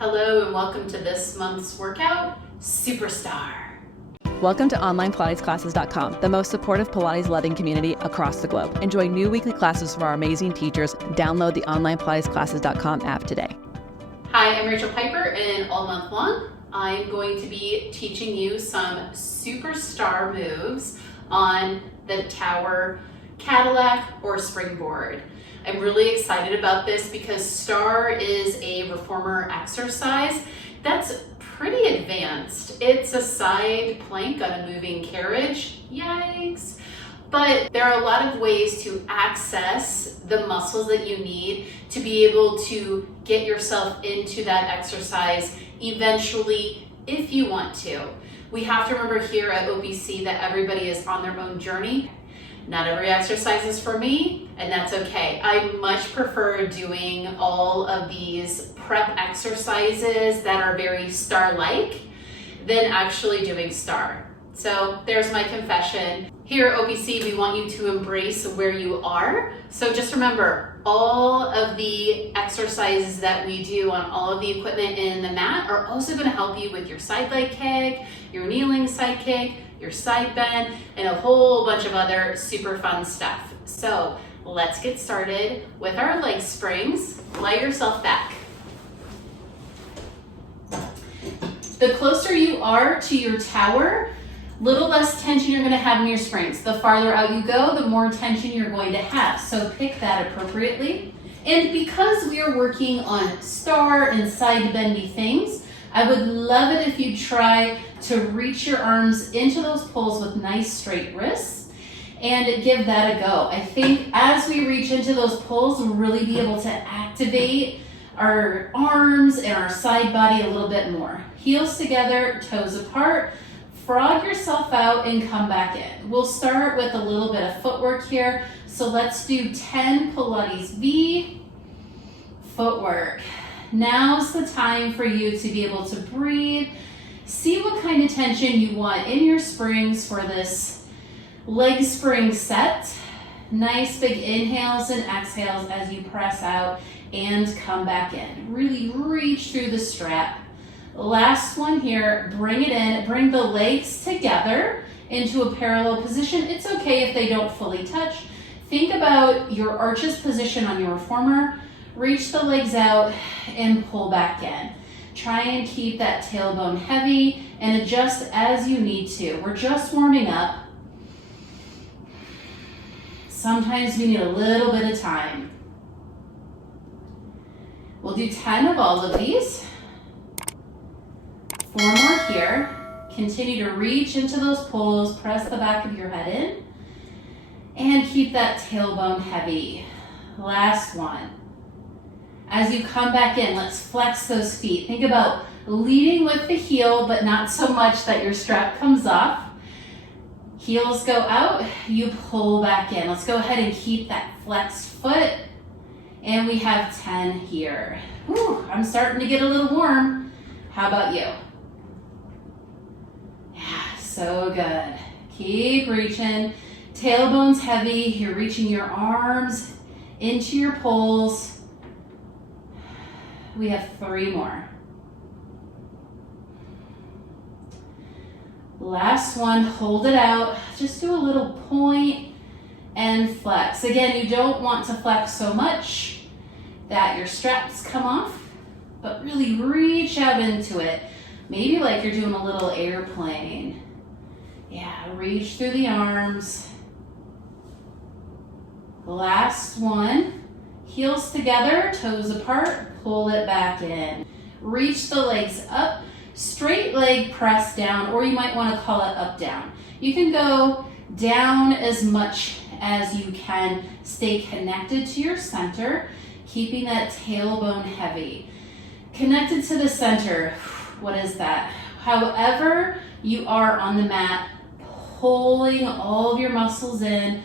Hello and welcome to this month's workout, Superstar. Welcome to OnlinePilatesClasses.com, the most supportive Pilates-loving community across the globe. Enjoy new weekly classes from our amazing teachers. Download the OnlinePilatesClasses.com app today. Hi, I'm Rachel Piper, and all month long, I'm going to be teaching you some Superstar moves on the tower, Cadillac, or springboard. I'm really excited about this because Star is a reformer exercise that's pretty advanced. It's a side plank on a moving carriage, yikes. But there are a lot of ways to access the muscles that you need to be able to get yourself into that exercise eventually if you want to. We have to remember here at OPC that everybody is on their own journey. Not every exercise is for me, and that's okay. I much prefer doing all of these prep exercises that are very Star-like than actually doing Star. So there's my confession. Here at OPC, we want you to embrace where you are. So just remember, all of the exercises that we do on all of the equipment in the mat are also gonna help you with your side leg kick, your kneeling side kick, your side bend, and a whole bunch of other super fun stuff. So let's get started with our leg springs. Lie yourself back. The closer you are to your tower, little less tension you're gonna have in your springs. The farther out you go, the more tension you're going to have. So pick that appropriately. And because we are working on Star and side bendy things, I would love it if you try to reach your arms into those poles with nice straight wrists and give that a go. I think as we reach into those poles, we'll really be able to activate our arms and our side body a little bit more. Heels together, toes apart, frog yourself out and come back in. We'll start with a little bit of footwork here. So let's do 10 Pilates V footwork. Now's the time for you to be able to breathe. See what kind of tension you want in your springs for this leg spring set. Nice big inhales and exhales as you press out and come back in. Really reach through the strap. Last one here, bring it in, bring the legs together into a parallel position. It's okay if they don't fully touch. Think about your arches position on your reformer. Reach the legs out and pull back in. Try and keep that tailbone heavy and adjust as you need to. We're just warming up. Sometimes we need a little bit of time. We'll do 10 of all of these. 4 more here. Continue to reach into those poles, press the back of your head in, and keep that tailbone heavy. Last one. As you come back in, let's flex those feet. Think about leading with the heel, but not so much that your strap comes off. Heels go out, you pull back in. Let's go ahead and keep that flexed foot. And we have 10 here. Whew, I'm starting to get a little warm. How about you? Yeah, so good. Keep reaching. Tailbone's heavy. You're reaching your arms into your poles. We have 3 more. Last one, hold it out. Just do a little point and flex. Again, you don't want to flex so much that your straps come off, but really reach out into it. Maybe like you're doing a little airplane. Yeah, reach through the arms. Last one, heels together, toes apart. Pull it back in. Reach the legs up, straight leg press down, or you might want to call it up down. You can go down as much as you can. Stay connected to your center, keeping that tailbone heavy. Connected to the center, what is that? However you are on the mat, pulling all of your muscles in,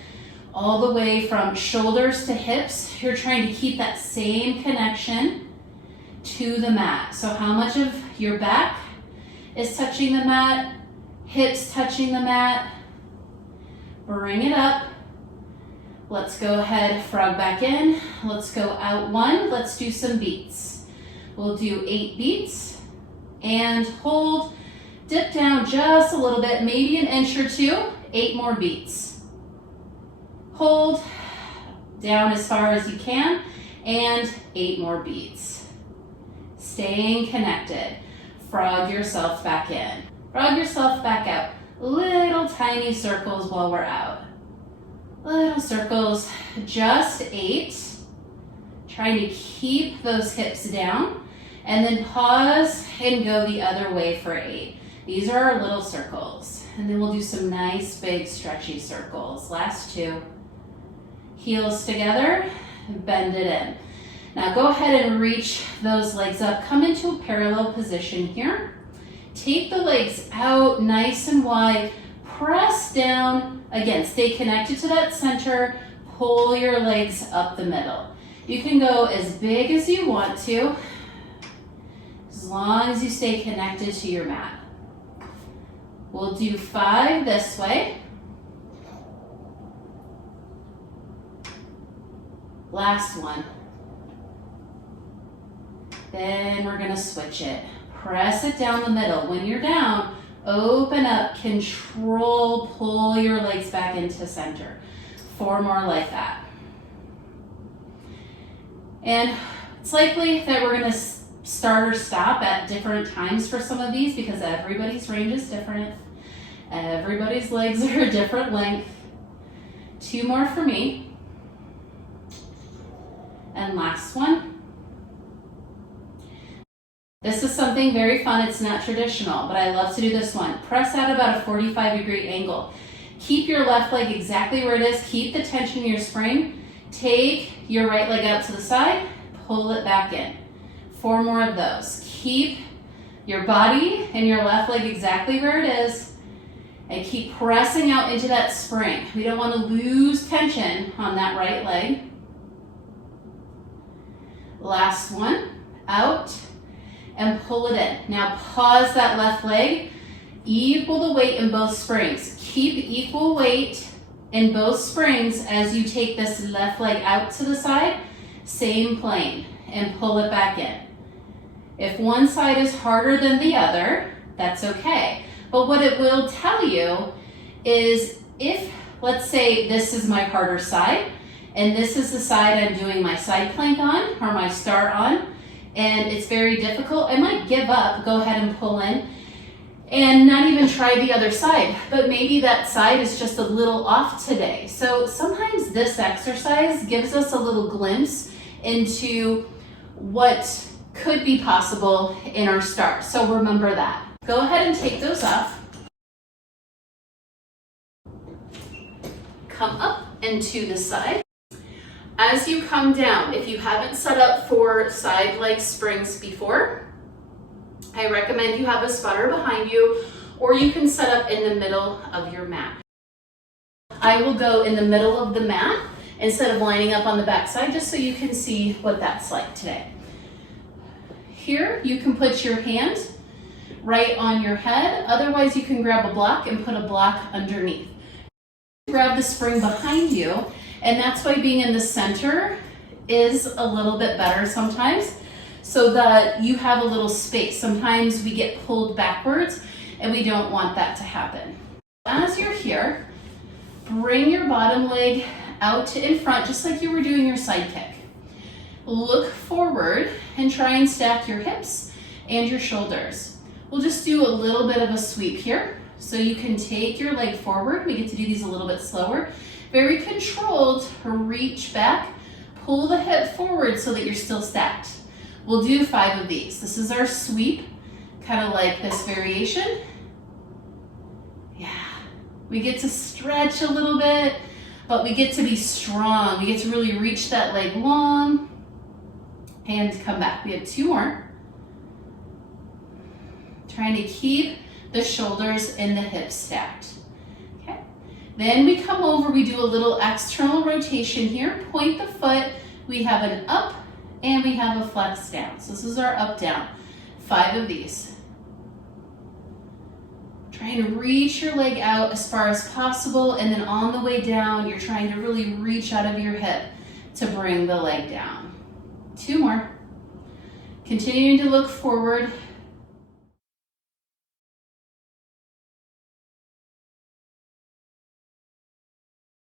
all the way from shoulders to hips. You're trying to keep that same connection to the mat. So how much of your back is touching the mat? Hips touching the mat. Bring it up. Let's go ahead, frog back in. Let's go out 1. Let's do some beats. We'll do 8 beats and hold, dip down just a little bit, maybe an inch or two, 8 more beats. Hold, down as far as you can, and 8 more beats. Staying connected. Frog yourself back in. Frog yourself back out. Little tiny circles while we're out. Little circles, just 8. Trying to keep those hips down, and then pause and go the other way for 8. These are our little circles. And then we'll do some nice big stretchy circles. Last 2. Heels together, bend it in. Now go ahead and reach those legs up. Come into a parallel position here. Take the legs out nice and wide. Press down. Again, stay connected to that center. Pull your legs up the middle. You can go as big as you want to, as long as you stay connected to your mat. We'll do 5 this way. Last one. Then we're gonna switch it. Press it down the middle. When you're down, open up, control, pull your legs back into center. 4 more like that. And it's likely that we're gonna start or stop at different times for some of these because everybody's range is different. Everybody's legs are a different length. 2 more for me. And last one. This is something very fun. It's not traditional, but I love to do this one. Press out about a 45-degree angle. Keep your left leg exactly where it is. Keep the tension in your spring. Take your right leg out to the side, pull it back in. 4 more of those. Keep your body and your left leg exactly where it is, and keep pressing out into that spring. We don't want to lose tension on that right leg. Last one, out, and pull it in. Now pause that left leg, equal the weight in both springs. Keep equal weight in both springs as you take this left leg out to the side, same plane, and pull it back in. If one side is harder than the other, that's okay. But what it will tell you is if, let's say this is my harder side, and this is the side I'm doing my side plank on, or my start on, and it's very difficult, I might give up, go ahead and pull in, and not even try the other side. But maybe that side is just a little off today. So sometimes this exercise gives us a little glimpse into what could be possible in our start. So remember that. Go ahead and take those off. Come up and to the side. As you come down, if you haven't set up for side leg springs before, I recommend you have a spotter behind you, or you can set up in the middle of your mat. I will go in the middle of the mat instead of lining up on the back side, just so you can see what that's like today. Here, you can put your hand right on your head. Otherwise, you can grab a block and put a block underneath. Grab the spring behind you, and that's why being in the center is a little bit better sometimes, so that you have a little space. Sometimes we get pulled backwards, and we don't want that to happen. As you're here, bring your bottom leg out in front, just like you were doing your side kick. Look forward and try and stack your hips and your shoulders. We'll just do a little bit of a sweep here. So you can take your leg forward. We get to do these a little bit slower. Very controlled, reach back, pull the hip forward so that you're still stacked. We'll do 5 of these. This is our sweep, kind of like this variation. Yeah, we get to stretch a little bit, but we get to be strong. We get to really reach that leg long and come back. We have 2 more. Trying to keep the shoulders and the hips stacked. Okay. Then we come over, we do a little external rotation here. Point the foot, we have an up and we have a flex down. So this is our up down. 5 of these. Trying to reach your leg out as far as possible, and then on the way down, you're trying to really reach out of your hip to bring the leg down. 2 more. Continuing to look forward,